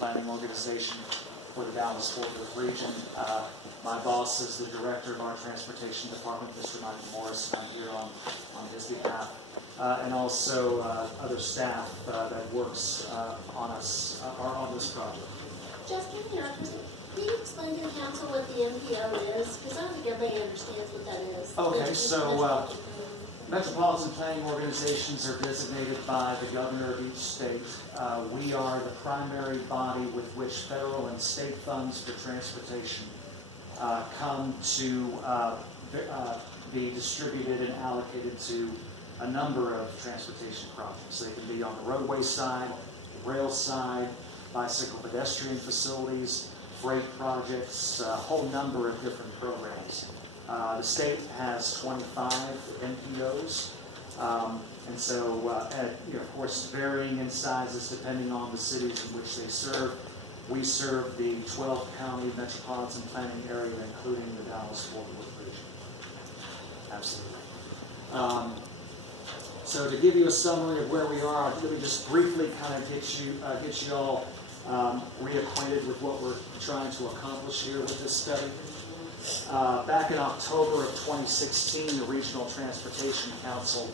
planning organization for the Dallas-Fort Worth region. My boss is the director of our transportation department, Mr. Michael Morris, and I'm here on his behalf. And also other staff that works on this project. Justin, can you explain to the council what the MPO is? Because I don't think everybody understands what that is. Okay, so metropolitan planning organizations are designated by the governor of each state. We are the primary body with which federal and state funds for transportation come to be distributed and allocated to a number of transportation projects. They can be on the roadway side, the rail side, bicycle pedestrian facilities, freight projects, a whole number of different programs. The state has 25 MPOs, and so, of course, varying in sizes depending on the cities in which they serve. We serve the 12-county metropolitan planning area, including the Dallas-Fort Worth region. Absolutely. So to give you a summary of where we are, let me just briefly kind of get you all reacquainted with what we're trying to accomplish here with this study. Back in October of 2016, the Regional Transportation Council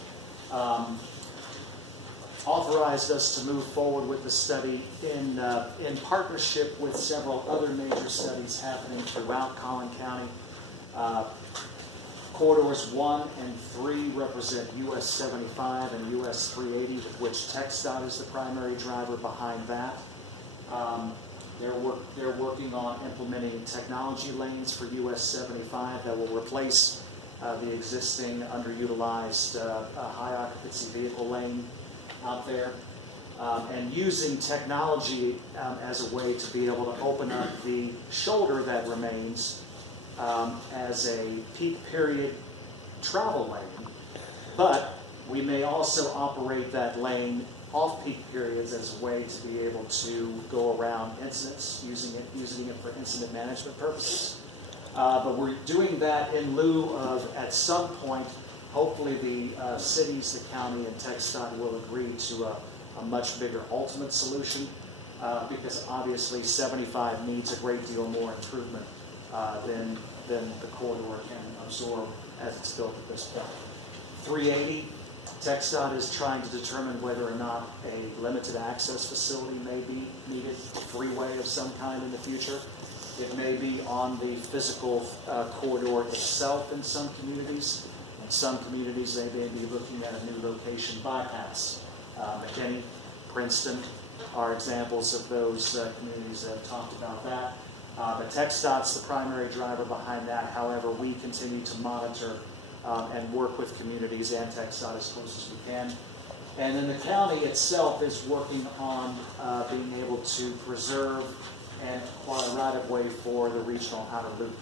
authorized us to move forward with the study in partnership with several other major studies happening throughout Collin County. Corridors 1 and 3 represent US 75 and US 380, with which TxDOT is the primary driver behind that. They're working on implementing technology lanes for US 75 that will replace the existing underutilized high occupancy vehicle lane out there, and using technology as a way to be able to open up the shoulder that remains as a peak period travel lane, but we may also operate that lane off-peak periods as a way to be able to go around incidents, using it for incident management purposes. But we're doing that in lieu of, at some point, hopefully the cities, the county, and TxDOT will agree to a much bigger ultimate solution, because obviously 75 needs a great deal more improvement than the corridor can absorb as it's built at this point. 380, TxDOT is trying to determine whether or not a limited access facility may be needed, a freeway of some kind in the future. It may be on the physical corridor itself in some communities. In some communities, they may be looking at a new location bypass. McKinney, Princeton are examples of those communities that have talked about that. But TxDOT's the primary driver behind that. However, we continue to monitor and work with communities and TxDOT as close as we can. And then the county itself is working on being able to preserve and acquire right-of-way for the regional outer loop,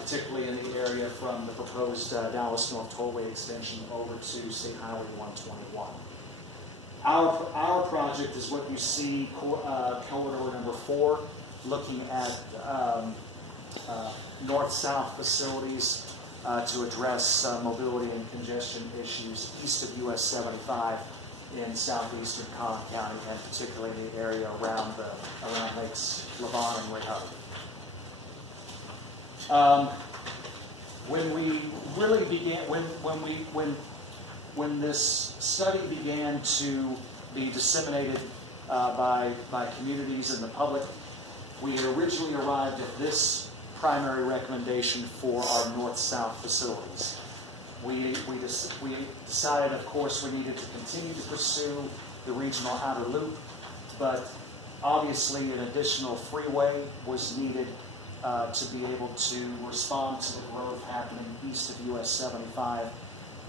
particularly in the area from the proposed Dallas North Tollway extension over to State Highway 121. Our project is what you see, corridor number 4, looking at north-south facilities to address mobility and congestion issues east of US 75 in southeastern Collin County, and particularly in the area around lakes Lavon and Wylie. When we really began, when this study began to be disseminated by communities and the public, we had originally arrived at this primary recommendation for our north-south facilities. We decided, of course, we needed to continue to pursue the regional outer loop, but obviously an additional freeway was needed to be able to respond to the growth happening east of US 75.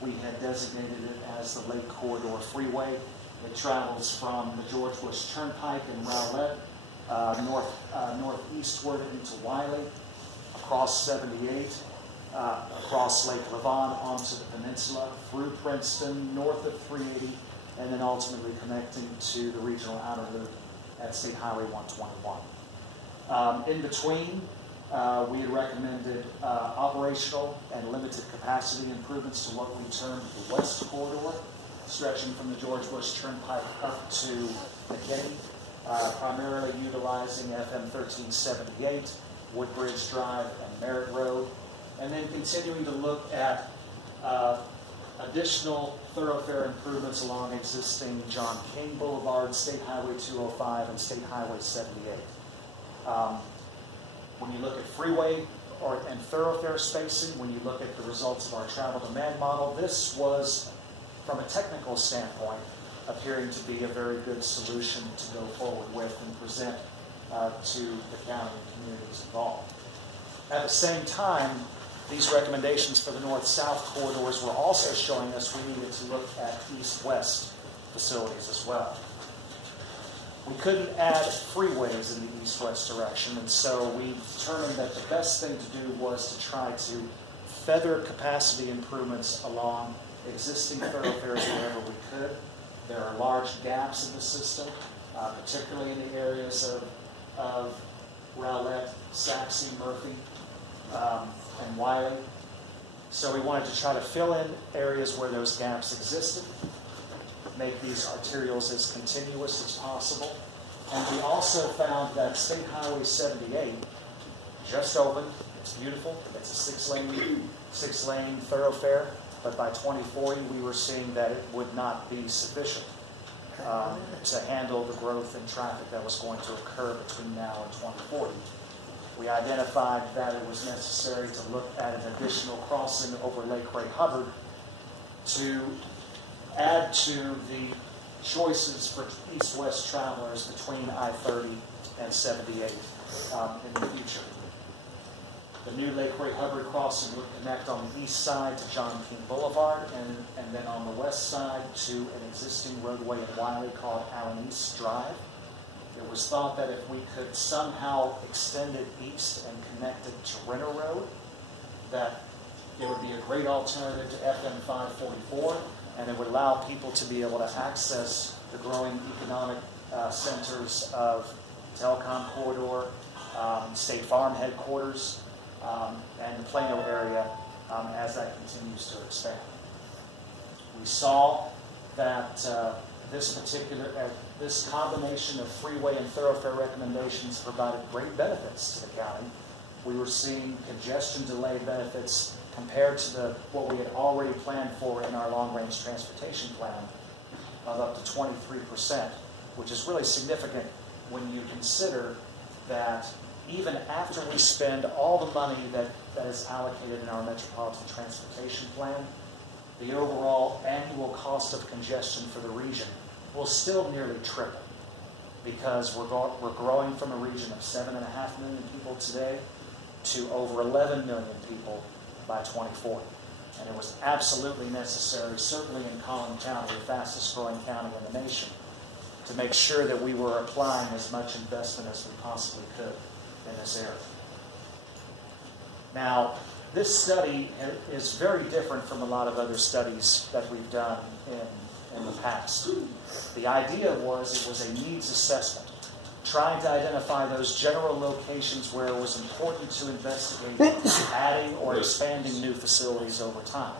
We had designated it as the Lake Corridor Freeway. It travels from the George Bush Turnpike in Rowlett northeastward into Wylie, across 78, across Lake Lavon onto the peninsula, through Princeton, north of 380, and then ultimately connecting to the regional outer loop at State Highway 121. In between, we had recommended operational and limited capacity improvements to what we termed the West Corridor, stretching from the George Bush Turnpike up to McKinney, primarily utilizing FM 1378, Woodbridge Drive, and Merritt Road, and then continuing to look at additional thoroughfare improvements along existing John King Boulevard, State Highway 205, and State Highway 78. When you look at freeway and thoroughfare spacing, when you look at the results of our travel demand model, this was, from a technical standpoint, appearing to be a very good solution to go forward with and present to the county and communities involved. At the same time, these recommendations for the north-south corridors were also showing us we needed to look at east-west facilities as well. We couldn't add freeways in the east-west direction, and so we determined that the best thing to do was to try to feather capacity improvements along existing thoroughfares wherever we could. There are large gaps in the system, particularly in the areas of Rowlett, Saxe, Murphy, and Wylie. So we wanted to try to fill in areas where those gaps existed, make these arterials as continuous as possible. And we also found that State Highway 78 just opened. It's beautiful. It's a six-lane thoroughfare. But by 2040, we were seeing that it would not be sufficient to handle the growth in traffic that was going to occur between now and 2040. We identified that it was necessary to look at an additional crossing over Lake Ray Hubbard to add to the choices for east-west travelers between I-30 and 78 in the future. The new Lake Ray Hubbard crossing would connect on the east side to John King Boulevard and then on the west side to an existing roadway in Wylie called Allen East Drive. It was thought that if we could somehow extend it east and connect it to Renner Road, that it would be a great alternative to FM 544, and it would allow people to be able to access the growing economic centers of Telecom Corridor, State Farm headquarters, and the Plano area as that continues to expand. We saw that this combination of freeway and thoroughfare recommendations provided great benefits to the county. We were seeing congestion delay benefits compared to what we had already planned for in our long-range transportation plan of up to 23%, which is really significant when you consider that even after we spend all the money that is allocated in our Metropolitan Transportation Plan, the overall annual cost of congestion for the region will still nearly triple, because we're growing from a region of 7.5 million people today to over 11 million people by 2040. And it was absolutely necessary, certainly in Collin County, the fastest growing county in the nation, to make sure that we were applying as much investment as we possibly could in this area. Now, this study is very different from a lot of other studies that we've done in the past. The idea was it was a needs assessment, trying to identify those general locations where it was important to investigate adding or expanding new facilities over time.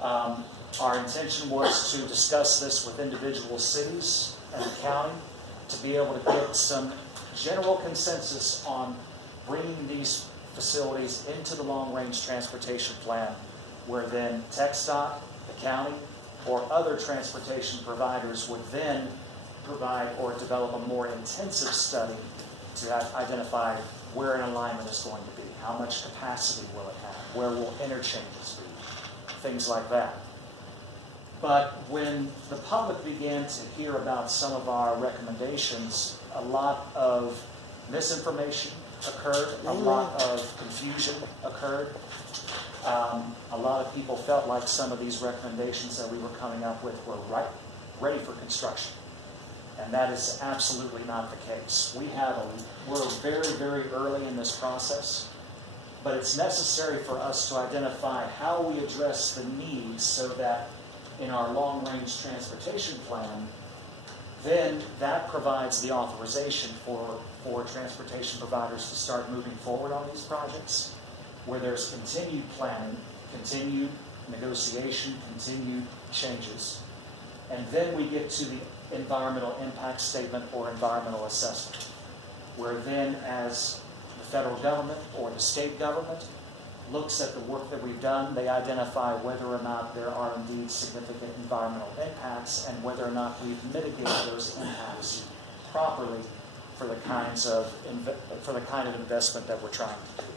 Our intention was to discuss this with individual cities and the county to be able to get some general consensus on bringing these facilities into the long-range transportation plan, where then TxDOT, the county, or other transportation providers would then provide or develop a more intensive study to identify where an alignment is going to be, how much capacity will it have, where will interchanges be, things like that. But when the public began to hear about some of our recommendations, a lot of misinformation occurred, a lot of confusion occurred. A lot of people felt like some of these recommendations that we were coming up with were ready for construction. And that is absolutely not the case. We're very, very early in this process, but it's necessary for us to identify how we address the needs so that in our long-range transportation plan, then that provides the authorization for transportation providers to start moving forward on these projects, where there's continued planning, continued negotiation, continued changes. And then we get to the environmental impact statement or environmental assessment, where then as the federal government or the state government looks at the work that we've done, they identify whether or not there are indeed significant environmental impacts and whether or not we've mitigated those impacts properly for the kind of investment that we're trying to do.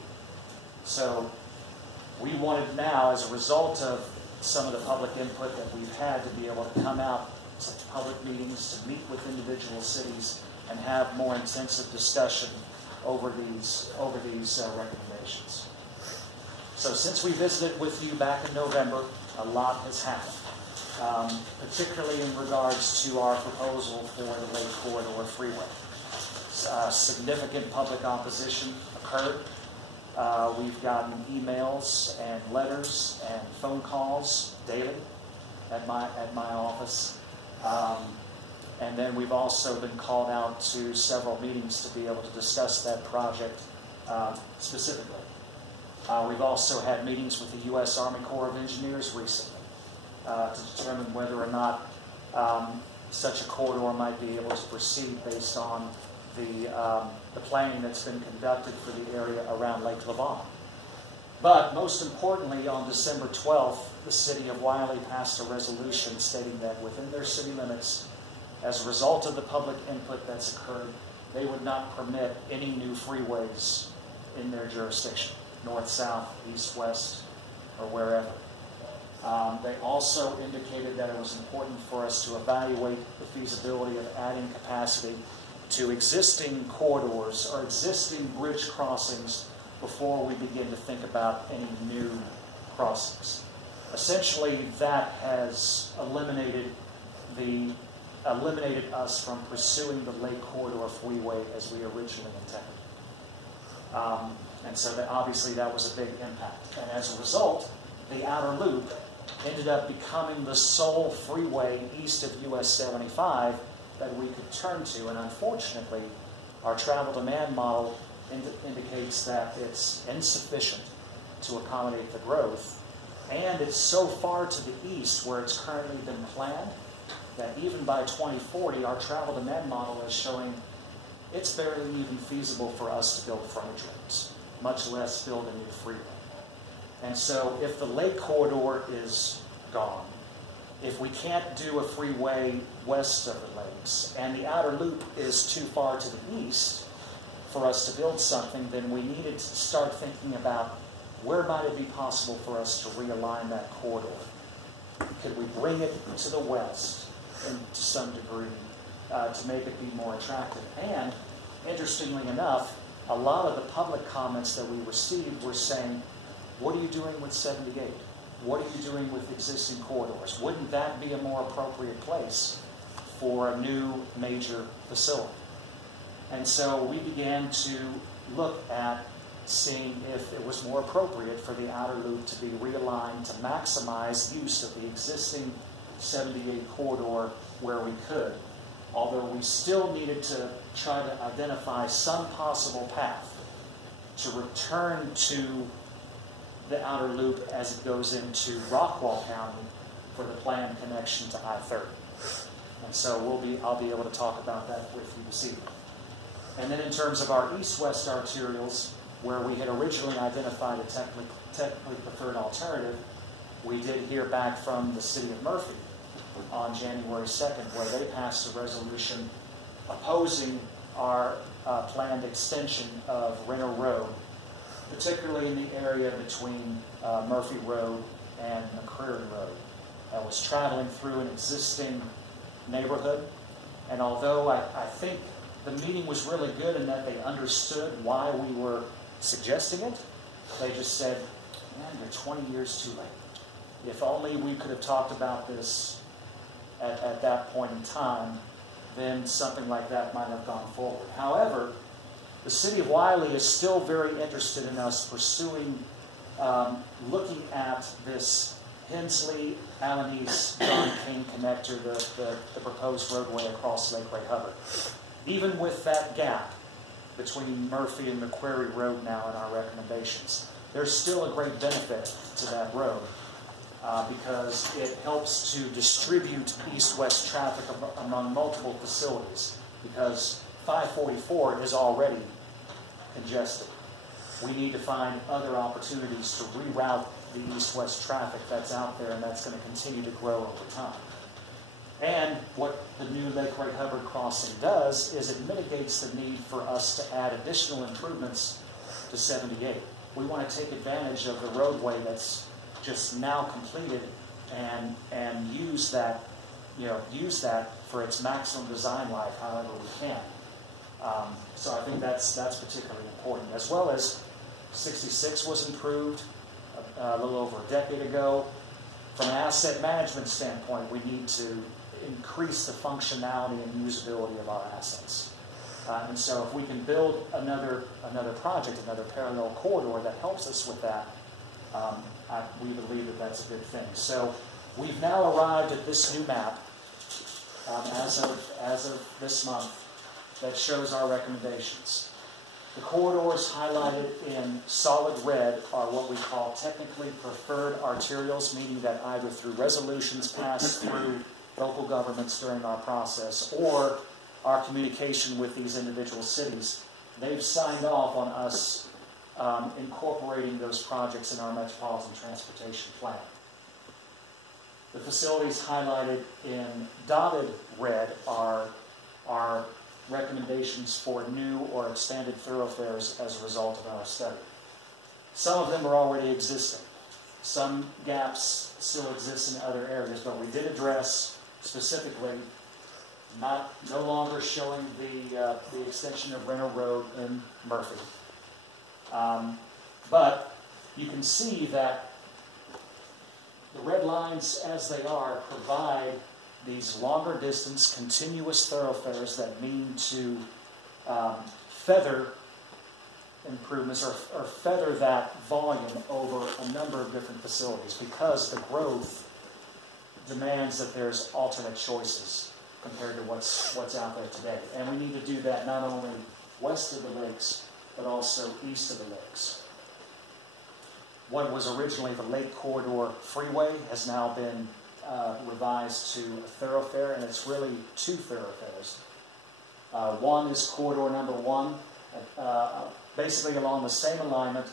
So we wanted now, as a result of some of the public input that we've had, to be able to come out to public meetings, to meet with individual cities, and have more intensive discussion over these recommendations. So since we visited with you back in November, a lot has happened, particularly in regards to our proposal for the Lake Corridor Freeway. Significant public opposition occurred. We've gotten emails and letters and phone calls daily at my office. And then we've also been called out to several meetings to be able to discuss that project specifically. We've also had meetings with the U.S. Army Corps of Engineers recently to determine whether or not such a corridor might be able to proceed based on the planning that's been conducted for the area around Lake Lavon. But most importantly, on December 12th, the city of Wylie passed a resolution stating that within their city limits, as a result of the public input that's occurred, they would not permit any new freeways in their jurisdiction, north, south, east, west, or wherever. They also indicated that it was important for us to evaluate the feasibility of adding capacity to existing corridors or existing bridge crossings before we begin to think about any new crossings. Essentially, that has eliminated us from pursuing the Lake Corridor Freeway as we originally intended. And so obviously that was a big impact. And as a result, the outer loop ended up becoming the sole freeway east of US 75 that we could turn to. And unfortunately, our travel demand model indicates that it's insufficient to accommodate the growth. And it's so far to the east where it's currently been planned that even by 2040, our travel demand model is showing it's barely even feasible for us to build frontage roads, much less build a new freeway. And so if the Lake Corridor is gone, if we can't do a freeway west of the lakes, and the outer loop is too far to the east for us to build something, then we needed to start thinking about where might it be possible for us to realign that corridor. Could we bring it to the west to some degree to make it be more attractive? And interestingly enough, a lot of the public comments that we received were saying, what are you doing with 78? What are you doing with existing corridors? Wouldn't that be a more appropriate place for a new major facility? And so we began to look at seeing if it was more appropriate for the outer loop to be realigned to maximize use of the existing 78 corridor where we could, although we still needed to try to identify some possible path to return to the outer loop as it goes into Rockwall County for the planned connection to I-30. And so I'll be able to talk about that with you this evening. And then in terms of our east-west arterials, where we had originally identified a technically preferred alternative, we did hear back from the city of Murphy on January 2nd, where they passed a resolution opposing our planned extension of Renner Road, particularly in the area between Murphy Road and McCreary Road. I was traveling through an existing neighborhood, and although I think the meeting was really good in that they understood why we were suggesting it, they just said, man, you're 20 years too late. If only we could have talked about this at that point in time, then something like that might have gone forward. However, the city of Wylie is still very interested in us pursuing, looking at this Hensley-Alanis-John King connector, the proposed roadway across Lake Ray Hubbard. Even with that gap between Murphy and McQuarrie Road now in our recommendations, there's still a great benefit to that road. because it helps to distribute east-west traffic among multiple facilities, because 544 is already congested. We need to find other opportunities to reroute the east-west traffic that's out there, and that's going to continue to grow over time. And what the new Lake Ray Hubbard crossing does is it mitigates the need for us to add additional improvements to 78. We want to take advantage of the roadway that's just now completed and use that, for its maximum design life however we can. So I think that's particularly important, as well as 66 was improved a little over a decade ago. From an asset management standpoint, we need to increase the functionality and usability of our assets. And so if we can build another project, another parallel corridor that helps us with that, we believe that that's a good thing. So we've now arrived at this new map as of this month that shows our recommendations. The corridors highlighted in solid red are what we call technically preferred arterials, meaning that either through resolutions passed through local governments during our process or our communication with these individual cities, they've signed off on us incorporating those projects in our Metropolitan Transportation Plan. The facilities highlighted in dotted red are recommendations for new or expanded thoroughfares as a result of our study. Some of them are already existing. Some gaps still exist in other areas, but we did address specifically no longer showing the extension of Renner Road in Murphy. But you can see that the red lines as they are provide these longer distance continuous thoroughfares that mean to feather improvements or feather that volume over a number of different facilities, because the growth demands that there's alternate choices compared to what's out there today. And we need to do that not only west of the lakes, but also east of the lakes. What was originally the Lake Corridor Freeway has now been revised to a thoroughfare, and it's really two thoroughfares. One is corridor number 1, basically along the same alignment,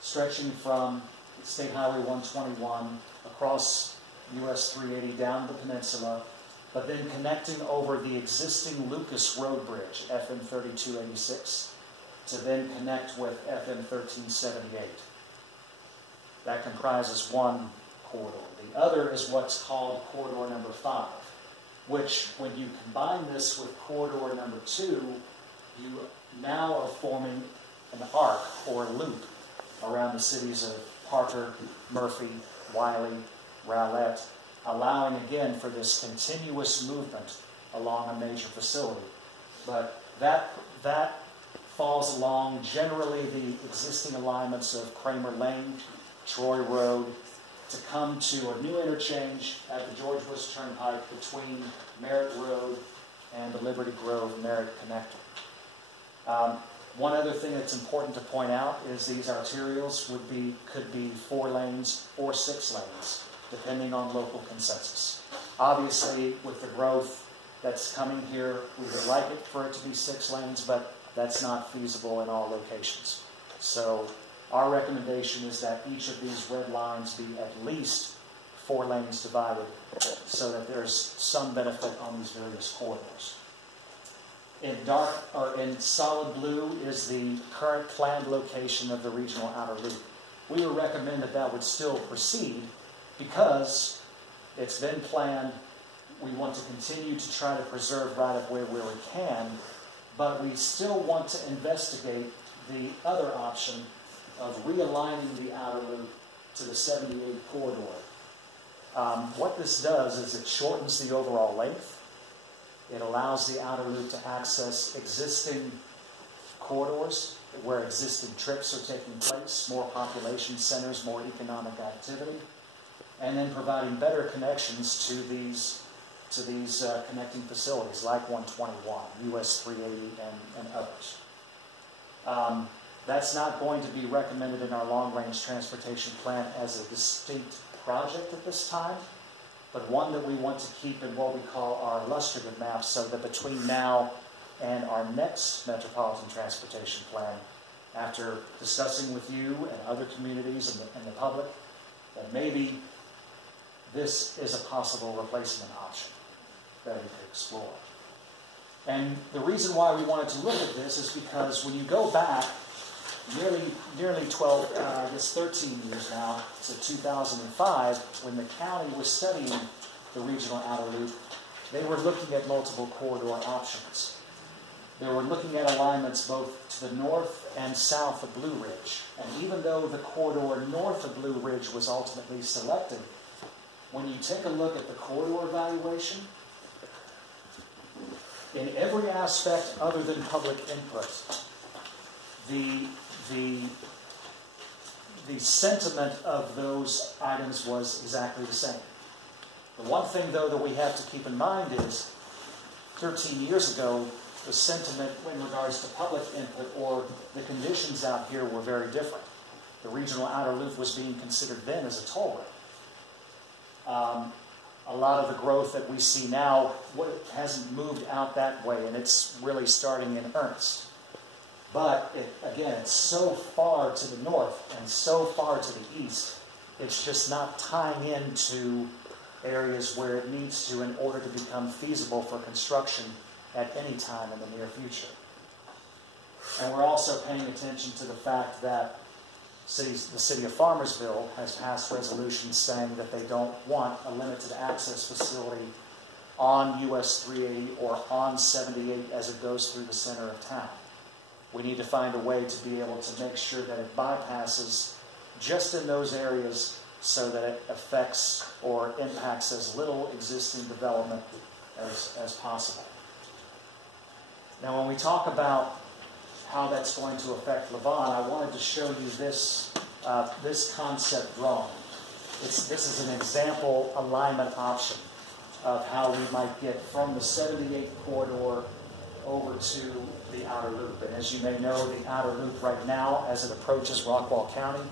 stretching from State Highway 121 across US 380 down the peninsula, but then connecting over the existing Lucas Road Bridge, FM 3286, to then connect with FM 1378. That comprises one corridor. The other is what's called corridor number 5, which, when you combine this with corridor number 2, you now are forming an arc or a loop around the cities of Parker, Murphy, Wylie, Rowlett, allowing again for this continuous movement along a major facility. But that falls along generally the existing alignments of Kramer Lane, Troy Road, to come to a new interchange at the George Bush Turnpike between Merritt Road and the Liberty Grove Merritt Connector. One other thing that's important to point out is these arterials could be 4 lanes or 6 lanes, depending on local consensus. Obviously, with the growth that's coming here, we would like it for it to be 6 lanes, but that's not feasible in all locations. So our recommendation is that each of these red lines be at least 4 lanes divided so that there's some benefit on these various corridors. In solid blue is the current planned location of the regional outer loop. We would recommend that would still proceed because it's been planned. We want to continue to try to preserve right-of-way where we can, but we still want to investigate the other option of realigning the outer loop to the 78 corridor. What this does is it shortens the overall length. It allows the outer loop to access existing corridors where existing trips are taking place, more population centers, more economic activity, and then providing better connections to these connecting facilities like 121, US 380, and others. That's not going to be recommended in our long-range transportation plan as a distinct project at this time, but one that we want to keep in what we call our illustrative map, so that between now and our next Metropolitan Transportation Plan, after discussing with you and other communities and the public, that maybe this is a possible replacement option that we could explore. And the reason why we wanted to look at this is because when you go back nearly 13 years now, to 2005, when the county was studying the regional outer loop, they were looking at multiple corridor options. They were looking at alignments both to the north and south of Blue Ridge. And even though the corridor north of Blue Ridge was ultimately selected, when you take a look at the corridor evaluation, in every aspect other than public input, the sentiment of those items was exactly the same. The one thing, though, that we have to keep in mind is 13 years ago, the sentiment in regards to public input or the conditions out here were very different. The regional outer loop was being considered then as a toll road. A lot of the growth that we see now hasn't moved out that way, and it's really starting in earnest. But, again, it's so far to the north and so far to the east, it's just not tying into areas where it needs to in order to become feasible for construction at any time in the near future. And we're also paying attention to the fact that the city of Farmersville has passed resolutions saying that they don't want a limited access facility on US 380 or on 78 as it goes through the center of town. We need to find a way to be able to make sure that it bypasses just in those areas so that it affects or impacts as little existing development as possible. Now, when we talk about how that's going to affect Lavon, I wanted to show you this concept drawing. This is an example alignment option of how we might get from the 78 corridor over to the outer loop. And as you may know, the outer loop right now, as it approaches Rockwall County,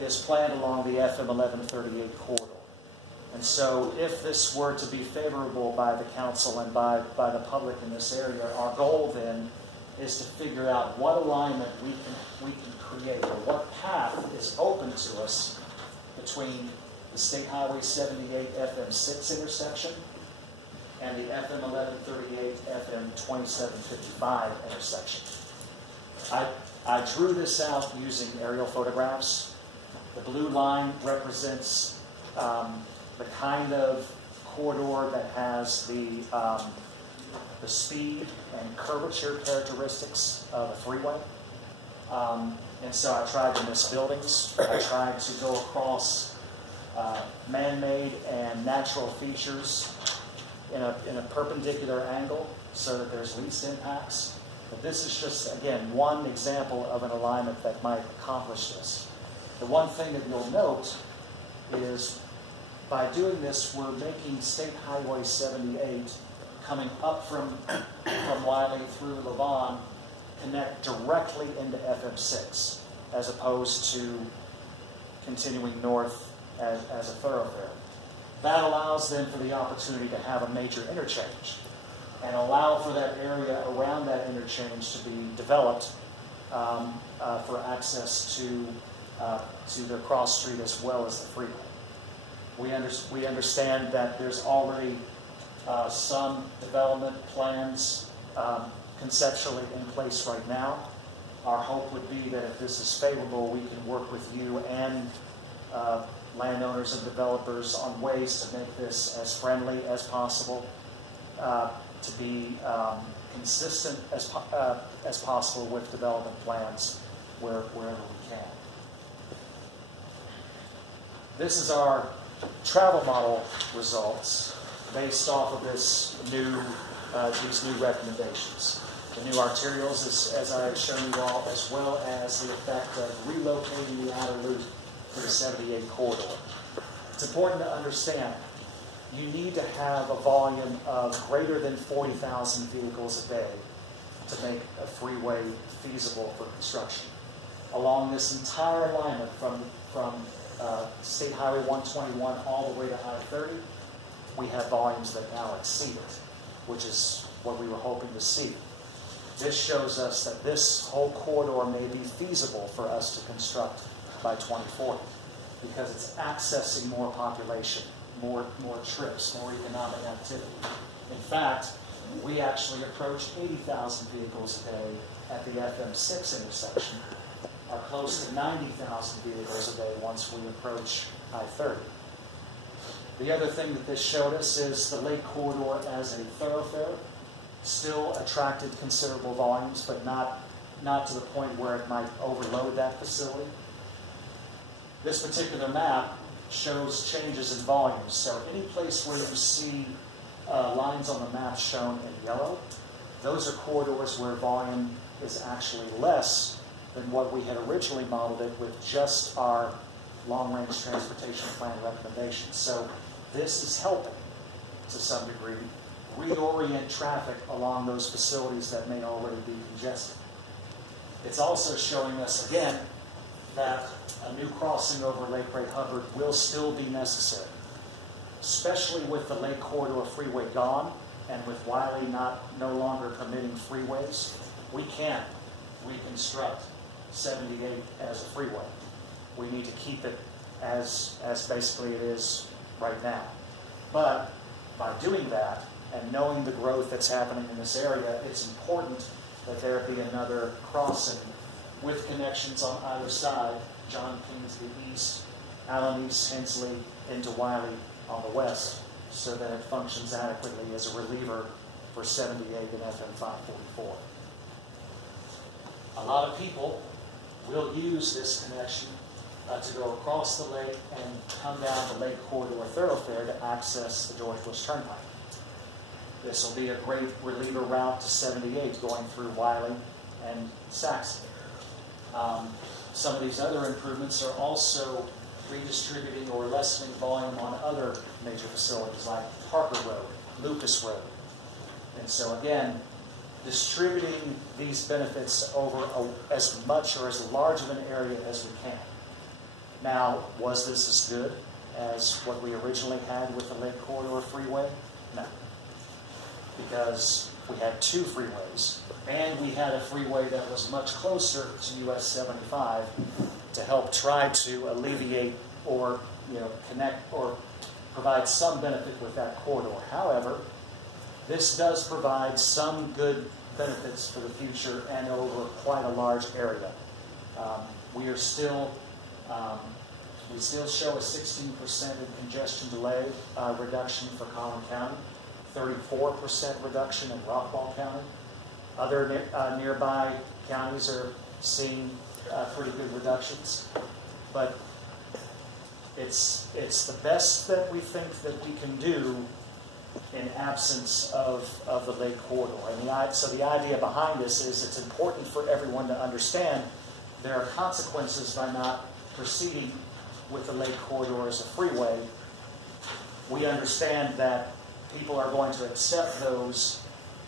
is planned along the FM 1138 corridor. And so if this were to be favorable by the council and by the public in this area, our goal then is to figure out what alignment we can create, or what path is open to us between the State Highway 78 FM 6 intersection and the FM 1138 FM 2755 intersection. I drew this out using aerial photographs. The blue line represents the kind of corridor that has the speed and curvature characteristics of a freeway. And so I tried to miss buildings. I tried to go across man-made and natural features in a perpendicular angle so that there's least impacts. But this is just, again, one example of an alignment that might accomplish this. The one thing that you'll note is by doing this, we're making State Highway 78 coming up from Wylie through Lavon connect directly into FM 6 as opposed to continuing north as a thoroughfare. That allows then for the opportunity to have a major interchange and allow for that area around that interchange to be developed for access to the cross street as well as the freeway. We understand that there's already some development plans conceptually in place right now. Our hope would be that if this is favorable, we can work with you and landowners and developers on ways to make this as friendly as possible, to be consistent as possible with development plans wherever we can. This is our travel model results based off of these new recommendations. The new arterials, as I have shown you all, as well as the effect of relocating the outer loop to the 78 corridor. It's important to understand you need to have a volume of greater than 40,000 vehicles a day to make a freeway feasible for construction. Along this entire alignment from State Highway 121 all the way to I-30, we have volumes that now exceed it, which is what we were hoping to see. This shows us that this whole corridor may be feasible for us to construct by 2040 because it's accessing more population, more trips, more economic activity. In fact, we actually approach 80,000 vehicles a day at the FM6 intersection, are close to 90,000 vehicles a day once we approach I-30. The other thing that this showed us is the Lake Corridor as a thoroughfare still attracted considerable volumes, but not to the point where it might overload that facility. This particular map shows changes in volumes. So any place where you see lines on the map shown in yellow, those are corridors where volume is actually less than what we had originally modeled it with just our long-range transportation plan recommendations. So this is helping, to some degree, reorient traffic along those facilities that may already be congested. It's also showing us, again, that a new crossing over Lake Ray Hubbard will still be necessary, especially with the Lake Corridor Freeway gone and with Wylie no longer permitting freeways. We can reconstruct 78 as a freeway. We need to keep it as basically it is right now. But by doing that and knowing the growth that's happening in this area, it's important that there be another crossing with connections on either side, John King to the east, Allen East, Hensley into Wylie on the west, so that it functions adequately as a reliever for 78 and FM 544. A lot of people will use this connection to go across the lake and come down the Lake Corridor thoroughfare to access the George Bush Turnpike. This will be a great reliever route to 78 going through Wylie and Saxon. Some of these other improvements are also redistributing or lessening volume on other major facilities like Parker Road, Lucas Road. And so again, distributing these benefits over as much or as large of an area as we can. Now, was this as good as what we originally had with the Lake Corridor Freeway? No. Because we had two freeways, and we had a freeway that was much closer to US 75 to help try to alleviate or connect or provide some benefit with that corridor. However, this does provide some good benefits for the future and over quite a large area. We still show a 16% in congestion delay reduction for Collin County, 34% reduction in Rockwall County. Other nearby counties are seeing pretty good reductions, but it's the best that we think that we can do in absence of the Lake Corridor. And so the idea behind this is it's important for everyone to understand there are consequences by not proceeding with the Lake Corridor as a freeway. We understand that people are going to accept those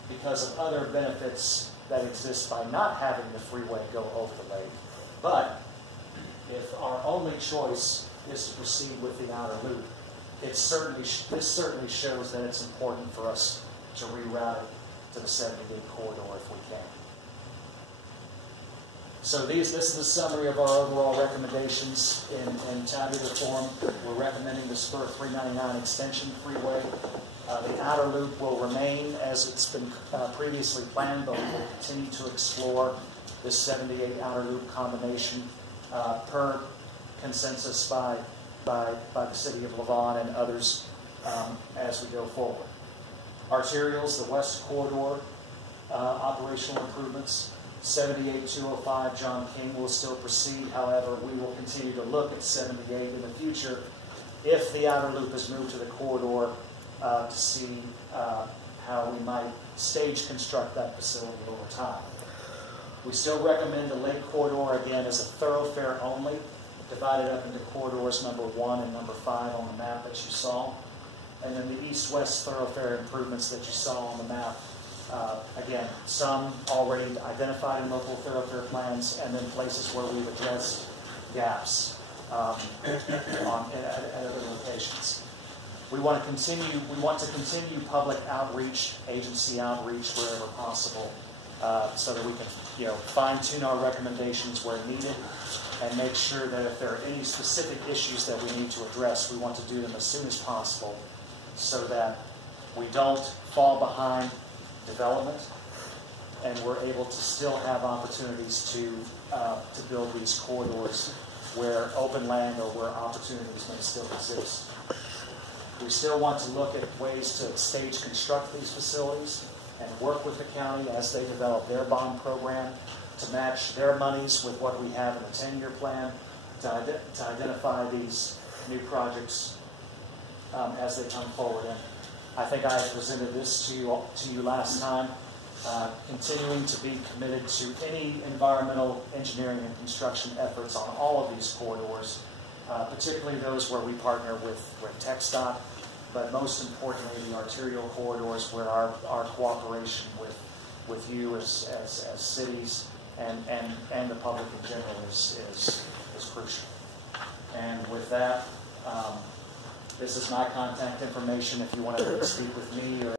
because of other benefits that exist by not having the freeway go over the lake. But if our only choice is to proceed with the outer loop, this certainly shows that it's important for us to reroute it to the 78 corridor if we can. So this is a summary of our overall recommendations in tabular form. We're recommending the Spur 399 Extension Freeway. The outer loop will remain as it's been previously planned, but we will continue to explore this 78 outer loop combination per consensus by the City of Lavon and others as we go forward. Arterials, the West Corridor operational improvements, 78-205 John King will still proceed. However, we will continue to look at 78 in the future if the outer loop is moved to the corridor to see how we might stage construct that facility over time. We still recommend the Lake Corridor again as a thoroughfare only, divided up into corridors number 1 and number 5 on the map that you saw. And then the east-west thoroughfare improvements that you saw on the map. Again, some already identified in local thoroughfare plans, and then places where we've addressed gaps at other locations. We want to continue public outreach, agency outreach wherever possible, so that we can, fine-tune our recommendations where needed, and make sure that if there are any specific issues that we need to address, we want to do them as soon as possible, so that we don't fall behind development, and we're able to still have opportunities to build these corridors where open land or where opportunities may still exist. We still want to look at ways to stage construct these facilities and work with the county as they develop their bond program to match their monies with what we have in the 10-year plan to identify these new projects as they come forward. And I think I presented this to you last time, continuing to be committed to any environmental engineering and construction efforts on all of these corridors, particularly those where we partner with TxDOT, but most importantly the arterial corridors where our cooperation with you as cities and the public in general is crucial. And with that, this is my contact information if you want to speak with me or